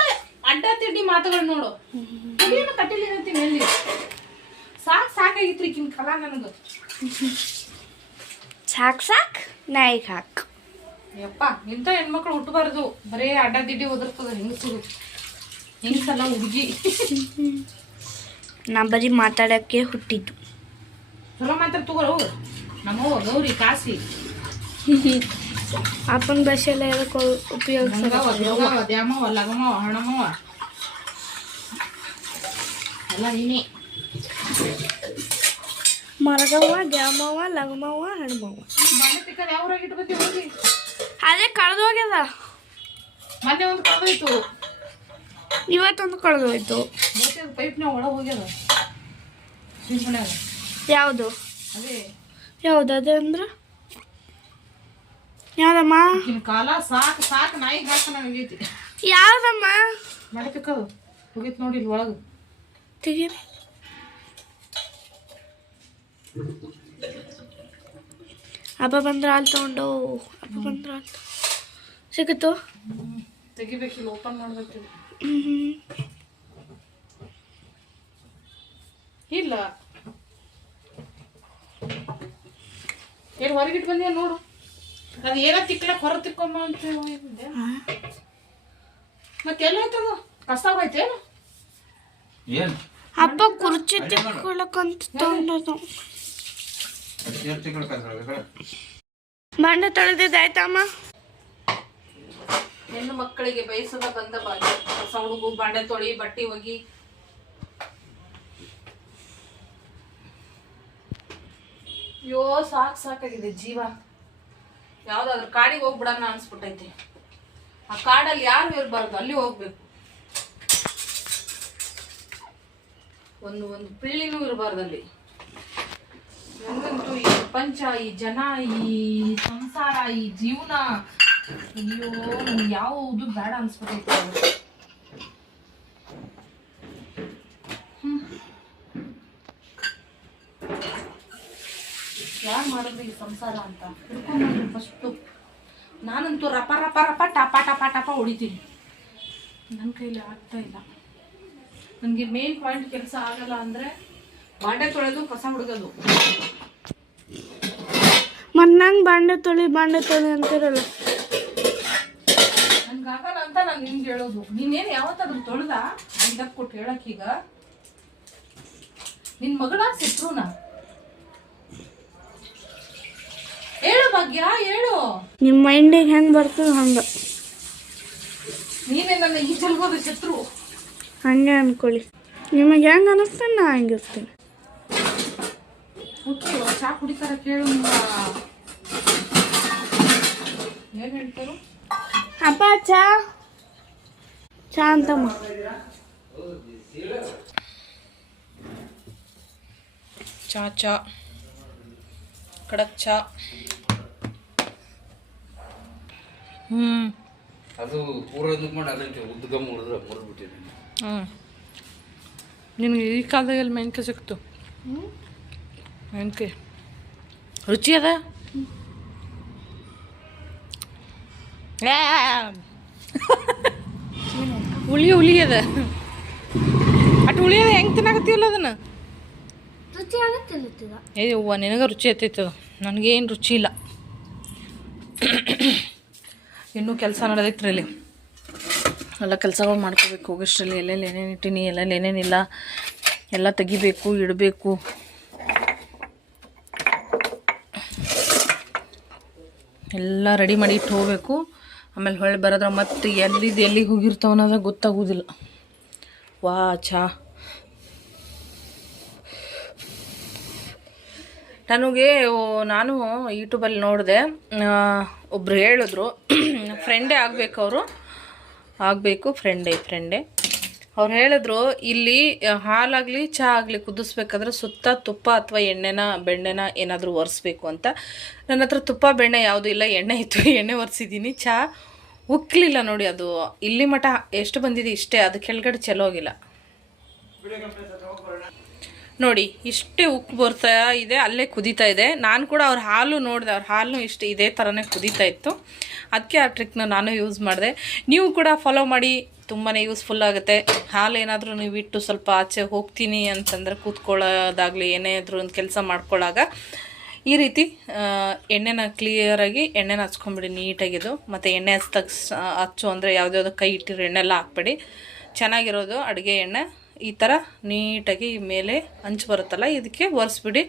ಅಡ್ಡ ತಿಡ್ಡಿ ಮಾತುಗಳು ನೋಡು. ಏನು ಕಟ್ಟಿಲಿ ಅಂತೀನಿ ಎಲ್ಲಿ ಸಾಕ್ ಸಾಕಾಗಿತ್ರಿ ಕಿನ್ ಕಲಾ ನನಗೆ. ಸಾಕ್ ಸಾಕ್ ನಾಯಿಗೆ ಹಾಕ್. ಯಪ್ಪ ಇಂಥ ಹೆಣ್ಮಕ್ಳು ಹುಟ್ಟಬಾರ್ದು ಬರೇ ಅಡ್ಡ ದಿಡ್ಡಿ ಒದರ್ತದ ಹೆಂಗಸರು ಹೆಂಗಸಲ್ಲ ಹುಡುಗಿ? ನಾ ಬರೀ ಮಾತಾಡೋಕ್ಕೆ ಹುಟ್ಟಿದ್ದು. ಚಲೋ ಮಾತ್ರ ತಗೋರು ನಮ್ಮವ್ವ ಗೌರಿ ಕಾಸಿ ಅಪ್ಪನ ಭಾಷೆಲ್ಲ ಹೇಳಕ್ಕೆ ಉಪಯೋಗ ಗಂಗವ್ವ ದೇವವ್ವ ದ್ಯಾಮವ್ವ ಲಗಮವ್ವ ಹಣಮವ್ವ ಎಲ್ಲ ನೀನೇ. ಮರಗವ್ವ ದ್ಯಾಮವ್ವ ಲಗಮವ್ವ ಹಣ್ಮವ್ವ ಯಾವ ಊರಾಗ ಇಟ್ಕೊತಿ ಹೋಗಿ ಅದೇ ಕಳೆದು ಹೋಗ್ಯದ. ಮೊನ್ನೆ ಒಂದು ಕಳೆದೋಯ್ತು ಇವತ್ತೊಂದು ಕಳೆದು ಹೋಯ್ತು. ಬಹುತೇಕ ಪೈಪ್ನಾಗ ಒಳಗೆ ಹೋಗ್ಯದ. ಯಾವುದು? ಯಾವುದು ಅದೇ ಅಂದ್ರೆ? ಯಾವ್ದಮ್ಮ? ಕಾಲ ಸಾಕು ಸಾಕು ನಾಯಿ ಹಾಕ ಆಗೈತಿ ಯಾವ್ದಮ್ಮ? ಮನೆ ತಿಕ್ಕದು ಹೋಗೈತಿ ನೋಡಿ ಇಲ್ಲಿ ಒಳಗೆ. ತೆಗೀರಿ ಹಬ್ಬ ಬಂದ್ರೆ ಅಲ್ಲಿ ತಗೊಂಡು ಹಬ್ಬ ಅಂತ. ಸಿಗುತ್ತೋ? ತೆಗಿಬೇಕಿಲ್ಲ ಓಪನ್ ಮಾಡ್ಬೇಕಿಲ್ಲ ಇಲ್ಲ. ಏನ್ ಹೊರಗಿಟ್ಟು ಬಂದಿಯ ನೋಡು. ಅದು ಏನೋ ತಿಕ್ಲಕ್ ಹೊರ ತಿಕ್ಕೊಂಬ ಅಂತ ಹೋಗಿದ್ದೆ. ಮತ್ತೆ ಎಲ್ಲ ಹೋಯ್ತದ ಕಷ್ಟ ಹೋಯ್ತೇನು ಏನು? ಅಪ್ಪ ಕುರ್ಚಿ ತಿಕ್ಕೊಳಕಂತ ತಗೊಂಡದು. ಎಷ್ಟು ತಿಂಗಳು ಕಳ್ಸೋದು ಬಂಡೆ ತೊಳೆದಿದ್ದಾಯ್ತಮ್ಮ? ಹೆಣ್ಣು ಮಕ್ಕಳಿಗೆ ಬಯಸದ ಬಂದ ಬಾಗಿ ಹೊಸ ಹುಡುಗು ಬಾಂಡೆ ತೊಳಿ, ಬಟ್ಟೆ ಒಗಿ. ಅಯ್ಯೋ, ಸಾಕ್ ಸಾಕಾಗಿದೆ ಜೀವ. ಯಾವ್ದಾದ್ರು ಕಾಡಿಗೆ ಹೋಗ್ಬಿಡೋಣ ಅನ್ಸ್ಬಿಟ್ಟೈತೆ. ಆ ಕಾಡಲ್ಲಿ ಯಾರು ಇರಬಾರ್ದು, ಅಲ್ಲಿ ಹೋಗ್ಬೇಕು. ಒಂದು ಒಂದು ಪಿಳ್ಳಿನೂ ಇರಬಾರ್ದು ಅಲ್ಲಿ. ನನಗಂತೂ ಪ್ರಪಂಚ, ಈ ಜನ, ಈ ಸಂಸಾರ, ಈ ಜೀವನ. ಅಯ್ಯೋ ನಮ್ಗೆ ಯಾವುದು ಬೇಡ ಅನ್ಸ್ಬಿಟ್ಟೈತೆ ಯಾರು ಮಾಡಿದ್ರು ಈ ಸಂಸಾರ ಅಂತ? ತಿಳ್ಕೊಂಡ್ಬಿಟ್ರು ಫಸ್ಟು ನಾನಂತೂ ರಪ ರಪ ರಪ, ಟಪ ಟಪ ಟಪ ಹೊಡಿತೀನಿ. ನನ್ನ ಕೈಲಿ ಆಗ್ತಾ ಇಲ್ಲ. ನನಗೆ ಮೇನ್ ಪಾಯಿಂಟ್ ಕೆಲಸ ಆಗಲ್ಲ ಅಂದರೆ ಬಾಂಡೆ ತೊಳೆದು, ಕಸ ಹುಡುಗೋದು ಮನ್ನಂಗ್ ಬಾಂಡೆ ತೊಳಿ ಬಾಂಡೆ ತೊಳಿ ಅಂತಿರಲ್ಲ. ನನ್ಗಾಗಲ್ಲ ಅಂತ ನಾನು ನಿಮ್ಗೆ ಹೇಳೋದು. ನೀನೇನು ಯಾವತ್ತಾದ್ರೂ ತೊಳೆದ? ಇದಕ್ಕೆ ಕೊಟ್ಟು ಹೇಳಕ್ಕೀಗ ನಿನ್ ಮಗಳ ಸಿಟ್ರುನ ಹೇಳು ಭಾಗ್ಯ ಹೇಳು. ನಿಮ್ಮ ಮೈಂಡಿಗೆ ಹೆಂಗೆ ಬರ್ತದೆ ಹಂಗೆ. ನೀನೇ ನನ್ನ ಈ ಜಲ್ಗೋದ ಶತ್ರು. ಹಂಗೆ ಅನ್ಕೊಳ್ಳಿ. ನಿಮಗೆ ಹೆಂಗ್ ಅನ್ನಿಸ್ತೇನೆ ನಾ ಹಂಗಿರ್ತೀನಿ. ಓಕೆ ಚಾ ಕುಡಿತಾರ ಕೇಳು ನಿಮ್ಮ ಏನ್ ಹೇಳ್ತಾರು? ಅಪ್ಪ ಚಾ. ಚಾ ಅಂತಮ್ಮ ಚಾ ಚಾ. ಕಡಕ್ ಚಾ. ಹ್ಮ್. ಅದು ಪೂರ ಇದಕ್ಕೆ ಮಾಡಿ ಅದಕ್ಕೆ ಉದ್ದಗ ಮುರಿದ್ರೆ ಮುರಿದ್ಬಿಟ್ಟಿದ್ದೀನಿ. ಹ್ಞೂ ನಿನಗೆ ಈ ಕಾಲದಾಗೆಲ್ಲ ಮೆಣಕೆ ಸಿಕ್ತು. ಮೆಣಕೆ ರುಚಿ ಅದ? ಉಳಿ ಹುಳಿ ಹುಳಿ ಅದ. ಅಟ್ ಹುಳಿ ಅದ ಹೆಂಗೆ ತಿನ್ನಾಕತ್ತೀವಲ್ಲ ಅದನ್ನ? ಏ ಅವ್ವ ನಿನಗೆ ರುಚಿ ಹತ್ತೈತದ ನನಗೇನು ರುಚಿ ಇಲ್ಲ. ಇನ್ನೂ ಕೆಲಸ ನಡೆದೈತ್ರಿ ಇಲ್ಲಿ. ಎಲ್ಲ ಕೆಲಸಗಳು ಮಾಡ್ಕೋಬೇಕು. ಹೋಗೋಷ್ಟರಲ್ಲಿ ಎಲ್ಲೆಲ್ಲಿ ಏನೇನು ಇಟ್ಟೀನಿ ಎಲ್ಲೆಲ್ಲಿ ಏನೇನಿಲ್ಲ. ಎಲ್ಲ ತೆಗಿಬೇಕು ಇಡಬೇಕು. ಎಲ್ಲ ರೆಡಿ ಮಾಡಿ ಇಟ್ಟು ಹೋಗಬೇಕು. ಆಮೇಲೆ ಹೊಳೆ ಬರೋದ್ರ ಮತ್ತೆ ಎಲ್ಲಿದ್ದು ಎಲ್ಲಿಗೆ ಹೋಗಿರ್ತಾವ ಅನ್ನೋದ್ರೆ ಗೊತ್ತಾಗೋದಿಲ್ಲ. ವಾ ಚಾ ನನಗೆ ನಾನು ಯೂಟ್ಯೂಬಲ್ಲಿ ನೋಡಿದೆ. ಒಬ್ರು ಹೇಳಿದ್ರು ಫ್ರೆಂಡೇ ಆಗಬೇಕು ಅವರು. ಆಗಬೇಕು ಫ್ರೆಂಡೇ ಫ್ರೆಂಡೇ ಅವ್ರು ಹೇಳಿದ್ರು, ಇಲ್ಲಿ ಹಾಲಾಗಲಿ ಚಹಾ ಆಗಲಿ ಕುದಿಸ್ಬೇಕಾದ್ರೆ ಸುತ್ತ ತುಪ್ಪ ಅಥವಾ ಎಣ್ಣೆನ, ಬೆಣ್ಣೆನ ಏನಾದರೂ ಒರೆಸ್ಬೇಕು ಅಂತ. ನನ್ನ ಹತ್ರ ತುಪ್ಪ, ಬೆಣ್ಣೆ ಯಾವುದೂ ಇಲ್ಲ, ಎಣ್ಣೆ ಇತ್ತು, *laughs* ಎಣ್ಣೆ ಒರೆಸಿದ್ದೀನಿ. ಚಹಾ ಉಕ್ಕಲಿಲ್ಲ ನೋಡಿ ಅದು. ಇಲ್ಲಿ ಮಠ ಎಷ್ಟು ಬಂದಿದೆ ಇಷ್ಟೇ, ಅದು ಕೆಳಗಡೆ ಚಲೋ ಹೋಗಿಲ್ಲ ನೋಡಿ, ಇಷ್ಟೇ ಉಕ್ಕು ಬರ್ತಾ ಇದೆ, ಅಲ್ಲೇ ಕುದೀತಾ ಇದೆ. ನಾನು ಕೂಡ ಅವ್ರ ಹಾಲು ನೋಡಿದೆ, ಅವ್ರ ಹಾಲು ಇಷ್ಟು ಇದೇ ಥರನೇ ಕುದೀತಾ ಇತ್ತು. ಅದಕ್ಕೆ ಆ ಟ್ರಿಕ್ನ ನಾನು ಯೂಸ್ ಮಾಡಿದೆ. ನೀವು ಕೂಡ ಫಾಲೋ ಮಾಡಿ ತುಂಬಾ ಯೂಸ್ಫುಲ್ ಆಗುತ್ತೆ. ಹಾಲು ಏನಾದರೂ ನೀವು ಇಟ್ಟು ಸ್ವಲ್ಪ ಆಚೆ ಹೋಗ್ತೀನಿ ಅಂತಂದರೆ ಕೂತ್ಕೊಳ್ಳೋದಾಗಲಿ, ಏನೇ ಆದರೂ ಒಂದು ಕೆಲಸ ಮಾಡ್ಕೊಳ್ಳಾಗ ಈ ರೀತಿ ಎಣ್ಣೆನ ಕ್ಲಿಯರಾಗಿ ಎಣ್ಣೆನ ಹಚ್ಕೊಂಬಿಡಿ ನೀಟಾಗಿದು ಮತ್ತು ಎಣ್ಣೆ ಹಚ್ದಾಗ ಹಚ್ಚು ಅಂದರೆ ಯಾವುದ್ಯಾವುದೋ ಕೈ ಇಟ್ಟಿರೋ ಎಣ್ಣೆ ಎಲ್ಲ ಹಾಕ್ಬೇಡಿ. ಚೆನ್ನಾಗಿರೋದು ಅಡುಗೆ ಎಣ್ಣೆ. ಈ ಥರ ನೀಟಾಗಿ ಮೇಲೆ ಹಂಚು ಬರುತ್ತಲ್ಲ, ಇದಕ್ಕೆ ಒರೆಸ್ಬಿಡಿ.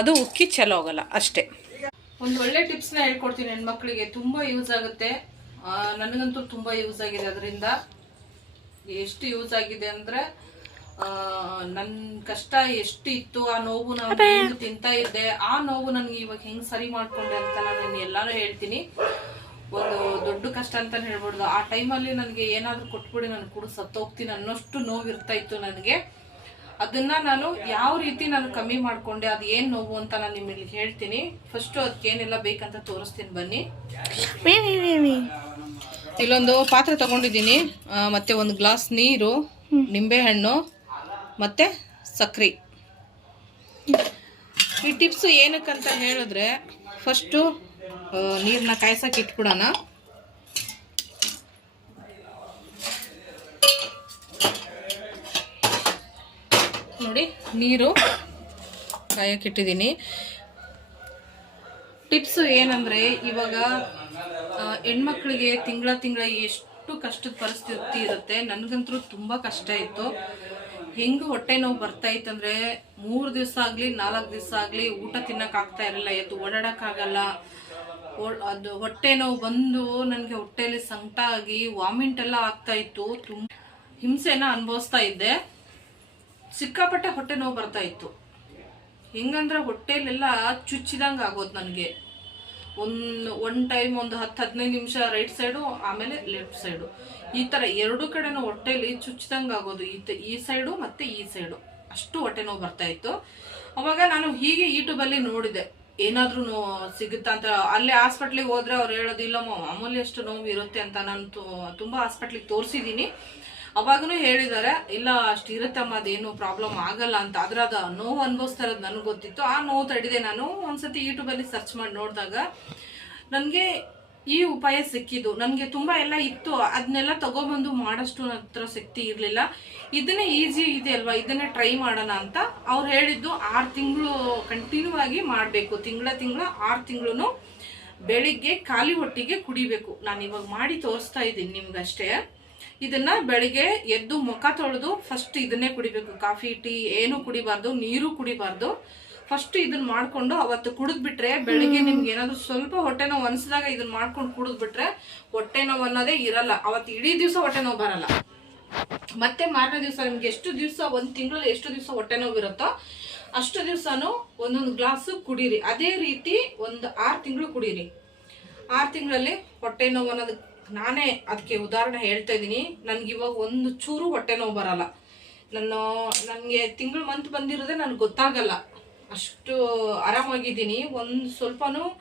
ಅದು ಉಕ್ಕಿ ಚಲೋ ಹೋಗಲ್ಲ ಅಷ್ಟೇ. ಒಂದು ಒಳ್ಳೆ ಟಿಪ್ಸ್ನ ಹೇಳ್ಕೊಡ್ತೀನಿ ಹೆಣ್ಮಕ್ಳಿಗೆ. ತುಂಬ ಯೂಸ್ ಆಗುತ್ತೆ. ನನಗಂತೂ ತುಂಬ ಯೂಸ್ ಆಗಿದೆ ಅದರಿಂದ. ಎಷ್ಟು ಯೂಸ್ ಆಗಿದೆ ಅಂದ್ರೆ ನನ್ನ ಕಷ್ಟ ಎಷ್ಟು ಇತ್ತು ಆ ನೋವು ನಾನು ತಿಂತಾ ಇದ್ದೆ ಆ ನೋವು ನನಗೆ ಇವಾಗ ಹೆಂಗ್ ಸರಿ ಮಾಡ್ಕೊಂಡೆ ಅಂತ ನಾನು ಎಲ್ಲಾನು ಹೇಳ್ತೀನಿ. ಒಂದು ದೊಡ್ಡ ಕಷ್ಟ ಅಂತ ಹೇಳ್ಬಾರ್ದು ಆ ಟೈಮಲ್ಲಿ ನನಗೆ ಏನಾದರೂ ಕೊಟ್ಬಿಡಿ ನಾನು ಕೂಡ ಸತ್ತೋಗ್ತೀನಿ ಅನ್ನೋಷ್ಟು ನೋವು ಇರ್ತಾ ಇತ್ತು ನನಗೆ. ಅದನ್ನ ನಾನು ಯಾವ ರೀತಿ ನಾನು ಕಮ್ಮಿ ಮಾಡ್ಕೊಂಡೆ ಅದು ಏನು ನೋವು ಅಂತ ನಾನು ನಿಮಗೆ ಹೇಳ್ತೀನಿ. ಫಸ್ಟ್ ಅದಕ್ಕೆ ಏನೆಲ್ಲ ಬೇಕಂತ ತೋರಿಸ್ತೀನಿ ಬನ್ನಿ. ಇಲ್ಲೊಂದು ಪಾತ್ರೆ ತಗೊಂಡಿದ್ದೀನಿ. ಮತ್ತೆ ಒಂದು ಗ್ಲಾಸ್ ನೀರು, ನಿಂಬೆಹಣ್ಣು, ಮತ್ತೆ ಸಕ್ರೆ. ಈ ಟಿಪ್ಸು ಏನಕ್ಕಂತ ಹೇಳಿದ್ರೆ ಫಸ್ಟು ನೀರನ್ನ ಕಾಯ್ಸಕ್ಕೆ ಇಟ್ಬಿಡೋಣ. ನೋಡಿ, ನೀರು ಕಾಯಕ್ಕೆ ಇಟ್ಟಿದ್ದೀನಿ. ಟಿಪ್ಸು ಏನಂದರೆ, ಇವಾಗ ಹೆಣ್ಮಕ್ಳಿಗೆ ತಿಂಗಳ ತಿಂಗಳ ಎಷ್ಟು ಕಷ್ಟದ ಪರಿಸ್ಥಿತಿ ಇರುತ್ತೆ, ನನಗಂತೂ ತುಂಬ ಕಷ್ಟ ಇತ್ತು. ಹೆಂಗೆ ಹೊಟ್ಟೆ ನೋವು ಬರ್ತಾ ಇತ್ತಂದ್ರೆ ಮೂರು ದಿವಸ ಆಗಲಿ, ನಾಲ್ಕು ದಿವಸ ಆಗಲಿ ಊಟ ತಿನ್ನೋಕ್ಕಾಗ್ತಾ ಇರಲಿಲ್ಲ, ಎದ್ದು ಓಡಾಡೋಕ್ಕಾಗಲ್ಲ ಅದು ಹೊಟ್ಟೆ ನೋವು ಬಂದು ನನಗೆ ಹೊಟ್ಟೆಯಲ್ಲಿ ಸಂಕಟ ಆಗಿ ವಾಮಿಂಟ್ ಎಲ್ಲ ಆಗ್ತಾ ಇತ್ತು. ತುಂಬ ಹಿಂಸೆನ ಅನುಭವಿಸ್ತಾ ಇದ್ದೆ. ಸಿಕ್ಕಾಪಟ್ಟೆ ಹೊಟ್ಟೆ ನೋವು ಬರ್ತಾ ಇತ್ತು. ಹೆಂಗಂದ್ರೆ ಹೊಟ್ಟೆಲೆಲ್ಲ ಚುಚ್ಚಿದಂಗೆ ಆಗೋದು ನನಗೆ. ಒಂದು ಒನ್ ಟೈಮ್ ಒಂದು ಹತ್ತು, ಹದಿನೈದು ನಿಮಿಷ ರೈಟ್ ಸೈಡು ಆಮೇಲೆ ಲೆಫ್ಟ್ ಸೈಡು ಈ ಥರ ಎರಡು ಕಡೆನೂ ಹೊಟ್ಟೆಲಿ ಚುಚ್ಚಿದಂಗೆ ಆಗೋದು. ಈ ಈ ಸೈಡು ಮತ್ತು ಈ ಸೈಡು ಅಷ್ಟು ಹೊಟ್ಟೆ ನೋವು ಬರ್ತಾ ಇತ್ತು. ಅವಾಗ ನಾನು ಹೀಗೆ ಯೂಟ್ಯೂಬಲ್ಲಿ ನೋಡಿದೆ. ಏನಾದ್ರೂ ಸಿಗುತ್ತಾ ಅಂತ. ಅಲ್ಲೇ ಹಾಸ್ಪಿಟ್ಲಿಗೆ ಹೋದ್ರೆ ಅವ್ರು ಹೇಳೋದಿಲ್ಲ ಮಾಮೂಲಿ ಅಷ್ಟು ನೋವು ಇರುತ್ತೆ ಅಂತ ನಾನು ತುಂಬಾ ಹಾಸ್ಪಿಟ್ಲಿಗೆ ತೋರಿಸಿದ್ದೀನಿ. ಅವಾಗನು ಹೇಳಿದ್ದಾರೆ, ಇಲ್ಲ, ಅಷ್ಟು ಇರುತ್ತಮ್ಮ, ಅದೇನು ಪ್ರಾಬ್ಲಮ್ ಆಗಲ್ಲ ಅಂತ. ಆದ್ರೆ ಅದು ನೋವು ಅನುಭವಿಸ್ತಾ ಇರೋದು ನನಗೆ ಗೊತ್ತಿತ್ತು. ಆ ನೋವು ತಡಿದೆ ನಾನು ಒಂದ್ಸತಿ ಯೂಟ್ಯೂಬಲ್ಲಿ ಸರ್ಚ್ ಮಾಡಿ ನೋಡಿದಾಗ ನನಗೆ ಈ ಉಪಾಯ ಸಿಕ್ಕಿದ್ದು. ನನಗೆ ತುಂಬ ಎಲ್ಲ ಇತ್ತು. ಅದನ್ನೆಲ್ಲ ತಗೊಬಂದು ಮಾಡೋಷ್ಟು ನನ್ನ ಶಕ್ತಿ ಇರಲಿಲ್ಲ. ಇದನ್ನೇ ಈಸಿ ಇದೆ ಅಲ್ವಾ? ಇದನ್ನೇ ಟ್ರೈ ಮಾಡೋಣ ಅಂತ ಅವ್ರು ಹೇಳಿದ್ದು. ಆರು ತಿಂಗಳು ಕಂಟಿನ್ಯೂ ಆಗಿ ಮಾಡಬೇಕು. ತಿಂಗಳ ತಿಂಗಳ, ಆರು ತಿಂಗಳು ಬೆಳಿಗ್ಗೆ ಖಾಲಿ ಹೊಟ್ಟಿಗೆ ಕುಡಿಬೇಕು. ನಾನು ಇವಾಗ ಮಾಡಿ ತೋರಿಸ್ತಾ ಇದ್ದೀನಿ ನಿಮ್ಗಷ್ಟೇ. ಇದನ್ನ ಬೆಳಿಗ್ಗೆ ಎದ್ದು ಮುಖ ತೊಳೆದು ಫಸ್ಟ್ ಇದನ್ನೇ ಕುಡಿಬೇಕು. ಕಾಫಿ ಟೀ ಏನು ಕುಡಿಬಾರ್ದು ನೀರು ಕುಡಿಬಾರ್ದು. ಫಸ್ಟ್ ಇದನ್ನ ಮಾಡ್ಕೊಂಡು ಅವತ್ತು ಕುಡಿದ್ಬಿಟ್ರೆ ಬೆಳಿಗ್ಗೆ ನಿಮ್ಗೆ ಏನಾದ್ರು ಸ್ವಲ್ಪ ಹೊಟ್ಟೆ ನೋವು ಅನ್ಸಿದಾಗ ಇದನ್ನ ಮಾಡ್ಕೊಂಡು ಕುಡಿದ್ಬಿಟ್ರೆ ಹೊಟ್ಟೆ ನೋವು ಅನ್ನೋದೇ ಇರಲ್ಲ. ಅವತ್ತು ಇಡೀ ದಿವಸ ಹೊಟ್ಟೆ ನೋವು ಬರಲ್ಲ. ಮತ್ತೆ ಮಾರನೇ ದಿವಸ ನಿಮ್ಗೆ ಎಷ್ಟು ದಿವಸ ಒಂದ್ ತಿಂಗಳಲ್ಲಿ ಎಷ್ಟು ದಿವಸ ಹೊಟ್ಟೆ ನೋವು ಇರುತ್ತೋ ಅಷ್ಟು ದಿವಸನು ಒಂದೊಂದು ಗ್ಲಾಸ್ ಕುಡೀರಿ. ಅದೇ ರೀತಿ ಒಂದು ಆರು ತಿಂಗಳು ಕುಡೀರಿ. ಆರು ತಿಂಗಳಲ್ಲಿ ಹೊಟ್ಟೆ ನೋವು ಅನ್ನೋದು ನಾನೇ ಅದಕ್ಕೆ ಉದಾಹರಣೆ ಹೇಳ್ತಾ ಇದ್ದೀನಿ. ನನ್ಗೆ ಇವಾಗ ಒಂದು ಚೂರು ಹೊಟ್ಟೆ ನೋವು ಬರಲ್ಲ. ನಾನು ನನಗೆ ತಿಂಗಳು ಮಂತ್ ಬಂದಿರೋದೇ ನನಗೆ ಗೊತ್ತಾಗಲ್ಲ. ಅಷ್ಟು ಆರಾಮಾಗಿದ್ದೀನಿ. ಒಂದು ಸ್ವಲ್ಪನೂ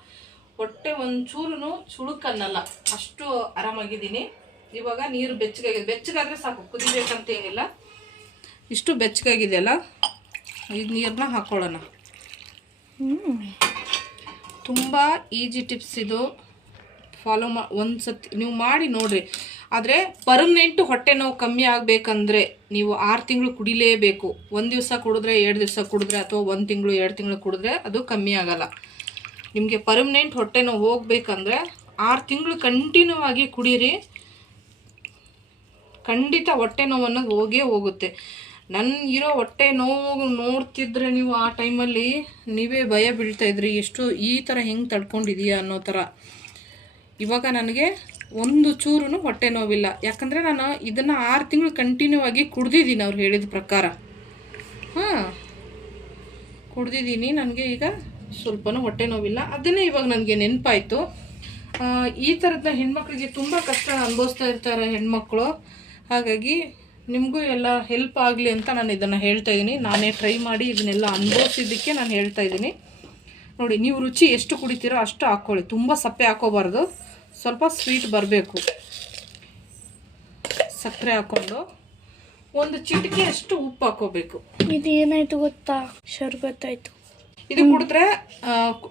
ಹೊಟ್ಟೆ ಒಂದು ಚೂರು ಚುಳುಕನ್ನಲ್ಲ. ಅಷ್ಟು ಆರಾಮಾಗಿದ್ದೀನಿ. ಇವಾಗ ನೀರು ಬೆಚ್ಚಗಾಗಿದೆ. ಬೆಚ್ಚಗಾದರೆ ಸಾಕು ಕುದಿಬೇಕಂತ ಏನಿಲ್ಲ. ಇಷ್ಟು ಬೆಚ್ಚಗಾಗಿದೆಯಲ್ಲ ಇದು ನೀರನ್ನ ಹಾಕೊಳ್ಳೋಣ. ತುಂಬ ಈಜಿ ಟಿಪ್ಸ್ ಇದು. ಫಾಲೋ ಮಾ ಒಂದು ಸತಿ ನೀವು ಮಾಡಿ ನೋಡ್ರಿ. ಆದರೆ ಪರ್ಮನೆಂಟು ಹೊಟ್ಟೆ ನೋವು ಕಮ್ಮಿ ಆಗಬೇಕಂದ್ರೆ ನೀವು ಆರು ತಿಂಗಳು ಕುಡಿಲೇಬೇಕು. ಒಂದು ದಿವಸ ಕುಡಿದ್ರೆ ಎರಡು ದಿವಸ ಕುಡಿದ್ರೆ ಅಥವಾ ಒಂದು ತಿಂಗಳು, ಎರಡು ತಿಂಗಳು ಕುಡಿದ್ರೆ ಅದು ಕಮ್ಮಿ ಆಗಲ್ಲ. ನಿಮಗೆ ಪರ್ಮನೆಂಟ್ ಹೊಟ್ಟೆ ನೋವು ಹೋಗ್ಬೇಕಂದ್ರೆ ಆರು ತಿಂಗಳು ಕಂಟಿನ್ಯೂ ಆಗಿ ಕುಡೀರಿ. ಖಂಡಿತ ಹೊಟ್ಟೆ ನೋವು ಅನ್ನೋದು ಹೋಗೇ ಹೋಗುತ್ತೆ. ನನ್ನ ಇರೋ ಹೊಟ್ಟೆ ನೋವು ನೋಡ್ತಿದ್ರೆ ನೀವು ಆ ಟೈಮಲ್ಲಿ ನೀವೇ ಭಯ ಬೀಳ್ತಾ ಇದ್ರಿ. ಎಷ್ಟು ಈ ಥರ ಹೆಂಗೆ ತಡ್ಕೊಂಡಿದೀಯಾ ಅನ್ನೋ ಥರ ಇವಾಗ ನನಗೆ ಒಂದು ಚೂರು ಹೊಟ್ಟೆ ನೋವಿಲ್ಲ. ಯಾಕಂದರೆ ನಾನು ಇದನ್ನು ಆರು ತಿಂಗಳು ಕಂಟಿನ್ಯೂ ಆಗಿ ಕುಡ್ದಿದ್ದೀನಿ ಅವ್ರು ಹೇಳಿದ ಪ್ರಕಾರ. ಹಾಂ. ಕುಡ್ದಿದ್ದೀನಿ, ನನಗೆ ಈಗ ಸ್ವಲ್ಪನೂ ಹೊಟ್ಟೆ ನೋವಿಲ್ಲ. ಅದನ್ನೇ ಇವಾಗ ನನಗೆ ನೆನಪಾಯಿತು. ಈ ಥರದ ಹೆಣ್ಮಕ್ಳಿಗೆ ತುಂಬ ಕಷ್ಟ ಅನುಭವಿಸ್ತಾ ಇರ್ತಾರೆ ಹೆಣ್ಮಕ್ಳು. ಹಾಗಾಗಿ ನಿಮಗೂ ಎಲ್ಲ ಹೆಲ್ಪ್ ಆಗಲಿ ಅಂತ ನಾನು ಇದನ್ನು ಹೇಳ್ತಾ ಇದ್ದೀನಿ ನಾನೇ ಟ್ರೈ ಮಾಡಿ ಇದನ್ನೆಲ್ಲ ಅನುಭವಿಸಿದ್ದಕ್ಕೆ ನಾನು ಹೇಳ್ತಾ ಇದ್ದೀನಿ ನೋಡಿ, ನೀವು ರುಚಿ ಎಷ್ಟು ಕುಡಿತೀರೋ ಅಷ್ಟು ಹಾಕ್ಕೊಳ್ಳಿ. ತುಂಬ ಸಪ್ಪೆ ಹಾಕೋಬಾರ್ದು ಸ್ವಲ್ಪ ಸ್ವೀಟ್ ಬರಬೇಕು. ಸಕ್ಕರೆ ಹಾಕ್ಕೊಂಡು ಒಂದು ಚಿಟಿಕೆ ಅಷ್ಟು ಉಪ್ಪು ಹಾಕೋಬೇಕು. ಇದು ಏನಾಯ್ತು ಗೊತ್ತಾ? ಶರ್ಬತ್ ಆಯ್ತು. ಇದು ಕುಡಿದ್ರೆ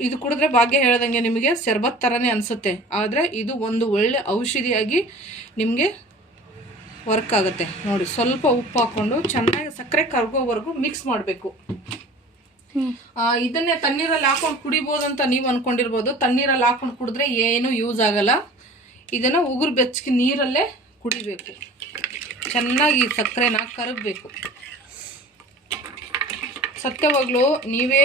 ಇದು ಕುಡಿದ್ರೆ ಭಾಗ್ಯ ಹೇಳ್ದಂಗೆ ನಿಮಗೆ ಶರ್ಬತ್ ಥರನೇ ಅನಿಸುತ್ತೆ. ಆದರೆ ಇದು ಒಂದು ಒಳ್ಳೆ ಔಷಧಿಯಾಗಿ ನಿಮಗೆ ವರ್ಕ್ ಆಗುತ್ತೆ. ನೋಡಿ ಸ್ವಲ್ಪ ಉಪ್ಪು ಹಾಕ್ಕೊಂಡು ಚೆನ್ನಾಗಿ ಸಕ್ಕರೆ ಕರ್ಗೋವರೆಗೂ ಮಿಕ್ಸ್ ಮಾಡಬೇಕು. ಇದನ್ನೇ ತಣ್ಣೀರಲ್ಲಿ ಹಾಕೊಂಡು ಕುಡಿಬೋದು ಅಂತ ನೀವು ಅನ್ಕೊಂಡಿರ್ಬೋದು. ತಣ್ಣೀರಲ್ಲಿ ಹಾಕೊಂಡು ಕುಡಿದ್ರೆ ಏನು ಯೂಸ್ ಆಗಲ್ಲ. ಇದನ್ನು ಉಗುರು ಬೆಚ್ಚಗೆ ನೀರಲ್ಲೇ ಕುಡಿಬೇಕು. ಚೆನ್ನಾಗಿ ಸಕ್ಕರೆನ ಕರಗಬೇಕು. ಸತ್ಯವಾಗ್ಲೂ ನೀವೇ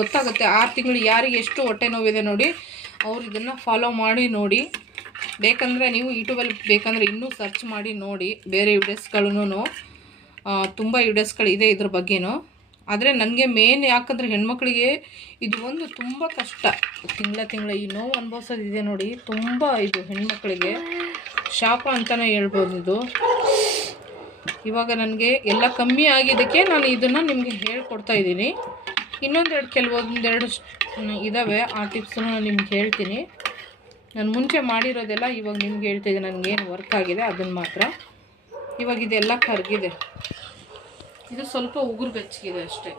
ಗೊತ್ತಾಗುತ್ತೆ ಆರು ತಿಂಗಳು ಯಾರಿಗೆ ಎಷ್ಟು ಹೊಟ್ಟೆ ನೋವಿದೆ ನೋಡಿ, ಅವ್ರು ಇದನ್ನು ಫಾಲೋ ಮಾಡಿ ನೋಡಿ. ಬೇಕಂದರೆ ನೀವು ಯೂಟ್ಯೂಬಲ್ಲಿ ಬೇಕಂದರೆ ಇನ್ನೂ ಸರ್ಚ್ ಮಾಡಿ ನೋಡಿ. ಬೇರೆ ವಿಡಿಯೋಸ್ಗಳೂ ತುಂಬ ವಿಡಿಯೋಸ್ಗಳಿದೆ ಇದ್ರ ಬಗ್ಗೆನೂ. ಆದರೆ ನನಗೆ ಮೇನ್ ಯಾಕಂದರೆ ಹೆಣ್ಮಕ್ಳಿಗೆ ಇದು ಒಂದು ತುಂಬ ಕಷ್ಟ. ತಿಂಗಳ ತಿಂಗಳ ಈ ನೋವು ಅನುಭವಿಸೋದಿದೆ ನೋಡಿ, ತುಂಬ ಇದು ಹೆಣ್ಮಕ್ಳಿಗೆ ಶಾಪ ಅಂತಲೇ ಹೇಳ್ಬೋದು ಇದು. ಇವಾಗ ನನಗೆ ಎಲ್ಲ ಕಮ್ಮಿ ಆಗಿದ್ದಕ್ಕೆ ನಾನು ಇದನ್ನು ನಿಮಗೆ ಹೇಳ್ಕೊಡ್ತಾ ಇದ್ದೀನಿ. ಇನ್ನೊಂದೆರಡು ಕೆಲವೊಂದೆರಡು ಇದ್ದಾವೆ ಆ ಟಿಪ್ಸನ್ನು ನಾನು ನಿಮ್ಗೆ ಹೇಳ್ತೀನಿ. ನಾನು ಮುಂಚೆ ಮಾಡಿರೋದೆಲ್ಲ ಇವಾಗ ನಿಮ್ಗೆ ಹೇಳ್ತಾ ಇದ್ದೀನಿ ನನಗೇನು ವರ್ಕ್ ಆಗಿದೆ ಅದನ್ನು ಮಾತ್ರ. ಇವಾಗ ಇದೆಲ್ಲ ಕರಗಿದೆ. ಇದು ಸ್ವಲ್ಪ ಉಗುರು ಬೆಚ್ಚಗಿದೆ ಅಷ್ಟೇ.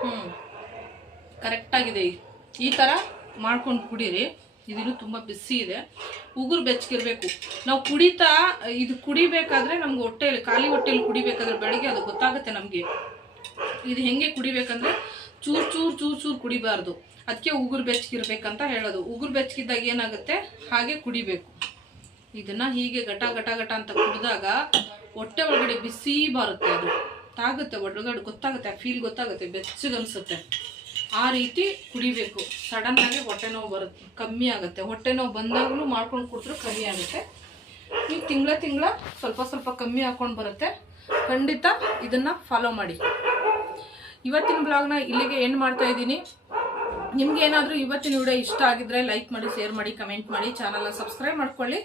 ಹ್ಞೂ ಕರೆಕ್ಟಾಗಿದೆ ಈ ಥರ ಮಾಡ್ಕೊಂಡು ಕುಡೀರಿ. ಇದನ್ನು ತುಂಬ ಬಿಸಿ ಇದೆ. ಉಗುರು ಬೆಚ್ಚಗಿರ್ಬೇಕು. ನಾವು ಕುಡಿತಾ, ಇದು ಕುಡಿಬೇಕಾದ್ರೆ ನಮ್ಗೆ ಹೊಟ್ಟೆಯಲ್ಲಿ ಖಾಲಿ ಹೊಟ್ಟೆಯಲ್ಲಿ ಕುಡಿಬೇಕಾದ್ರೆ ಬೆಳಿಗ್ಗೆ ಅದು ಗೊತ್ತಾಗುತ್ತೆ ನಮಗೆ. ಇದು ಹೆಂಗೆ ಕುಡಿಬೇಕಂದ್ರೆ ಚೂರು ಚೂರು ಚೂರು ಚೂರು ಕುಡಿಬಾರ್ದು. ಅದಕ್ಕೆ ಉಗುರು ಬೆಚ್ಚಗಿರ್ಬೇಕಂತ ಹೇಳೋದು. ಉಗುರು ಬೆಚ್ಚಗಿದ್ದಾಗ ಏನಾಗುತ್ತೆ? ಹಾಗೆ ಕುಡಿಬೇಕು. ಇದನ್ನ ಹೀಗೆ ಘಟ ಘಟ ಘಟ ಅಂತ ಕುಡಿದಾಗ ಹೊಟ್ಟೆ ಒಳಗಡೆ ಬಿಸಿ ಬರುತ್ತೆ ಅದು. ತಾಗುತ್ತೆ, ಒಳಗಡೆ ಗೊತ್ತಾಗುತ್ತೆ ಫೀಲ್ ಗೊತ್ತಾಗುತ್ತೆ ಬೆಚ್ಚಗನ್ಸುತ್ತೆ ಆ ರೀತಿ ಕುಡಿಬೇಕು. ಸಡನ್ ಆಗಿ ಹೊಟ್ಟೆ ನೋವು ಬರುತ್ತೆ, ಕಮ್ಮಿ ಆಗುತ್ತೆ. ಹೊಟ್ಟೆ ನೋವು ಬಂದಾಗಲೂ ಮಾಡ್ಕೊಂಡು ಕುಡಿದ್ರು ಕಮ್ಮಿ ಆಗುತ್ತೆ. ನೀವು ತಿಂಗಳ ತಿಂಗಳ ಸ್ವಲ್ಪ ಸ್ವಲ್ಪ ಕಮ್ಮಿ ಹಾಕೊಂಡು ಬರುತ್ತೆ. ಖಂಡಿತ ಇದನ್ನ ಫಾಲೋ ಮಾಡಿ. ಇವತ್ತಿನ ಬ್ಲಾಗ್ನ ಇಲ್ಲಿಗೆ ಎಂಡ್ ಮಾಡ್ತಾ ಇದ್ದೀನಿ. ನಿಮ್ಗೆ ಏನಾದರೂ ಇವತ್ತಿನ ವಿಡಿಯೋ ಇಷ್ಟ ಆಗಿದ್ರೆ ಲೈಕ್ ಮಾಡಿ ಶೇರ್ ಮಾಡಿ ಕಮೆಂಟ್ ಮಾಡಿ ಚಾನಲ್ನ ಸಬ್ಸ್ಕ್ರೈಬ್ ಮಾಡ್ಕೊಳ್ಳಿ.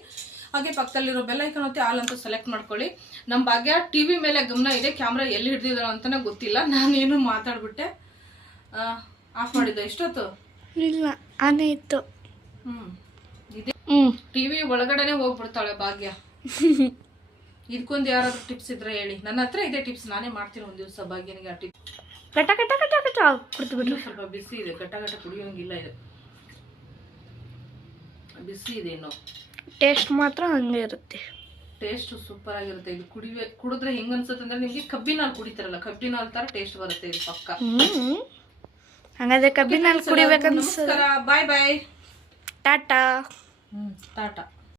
ಹಾಗೆ ಪಕ್ಕದಲ್ಲಿರೋ ಬೆಲ್ ಐಕನ್ ಒತ್ತಿ ಆಲ್ ಅಂತ ಸೆಲೆಕ್ಟ್ ಮಾಡ್ಕೊಳ್ಳಿ. ನಮ್ಮ ಭಾಗ್ಯ ಟಿ ವಿ ಮೇಲೆ ಗಮನ ಇದೆ ಕ್ಯಾಮ್ರಾ ಎಲ್ಲಿ ಹಿಡ್ದಿದ್ದಾರೋ ಅಂತಲೇ ಗೊತ್ತಿಲ್ಲ. ನಾನೇನು ಮಾತಾಡ್ಬಿಟ್ಟೆ? ಆಫ್ ಮಾಡಿದ್ದೆ? ಎಷ್ಟೊತ್ತು? ಇಲ್ಲ ಆನೆ ಇತ್ತು. ಹ್ಞೂ ಇದೆ. ಹ್ಞೂ ಟಿ ವಿ ಒಳಗಡೆನೆ ಹೋಗ್ಬಿಡ್ತಾಳೆ ಭಾಗ್ಯ. *laughs* ಇದಕ್ಕೊಂದು ಯಾರಾದ್ರೂ ಟಿಪ್ಸ್ ಇದ್ರೆ ಹೇಳಿ. ನನ್ನ ಹತ್ರ ಇದೆ ಟಿಪ್ಸ್ ನಾನೇ ಮಾಡ್ತೀನಿ ಒಂದು ದಿವಸ ಭಾಗ್ಯನಿಗೆ ಆ ಟಿಪ್ಸ್ ಕಟ ಕಟ ಕಟ ಕಟ ಸ್ವಲ್ಪ ಬಿಸಿ ಇದೆ. ಗಟ್ಟ ಗಟ್ಟ ಕುಡಿಯೋಂಗಿಲ್ಲ ಇದು. ಬಿಸಿ ಇದೆ ಇನ್ನು. ಟೇಸ್ಟ್ ಮಾತ್ರ ಹಂಗೆ ಇರುತ್ತೆ. ಟೇಸ್ಟ್ ಸೂಪರ್ ಆಗಿರುತ್ತೆ. ಇದು ಕುಡಿವೆ ಕುಡಿದ್ರೆ ಹೆಂಗ ಅನ್ಸುತ್ತೆ ಅಂದ್ರೆ ನಿಮಗೆ ಕಬ್ಬಿನ ಹಾಲು ಕುಡಿತಾರಲ್ಲ ಕಬ್ಬಿನ ಹಾಲು ತರ ಟೇಸ್ಟ್ ಬರುತ್ತೆ ಇದು ಪಕ್ಕ. ಹಂಗಾದ್ರೆ ಕಬ್ಬಿನ ಹಾಲು ಕುಡಿಬೇಕನ್ಸ ಬಾಯ್ ಬಾಯ್. ಟಾಟಾ. ಹ್ಮ್ ಟಾಟಾ.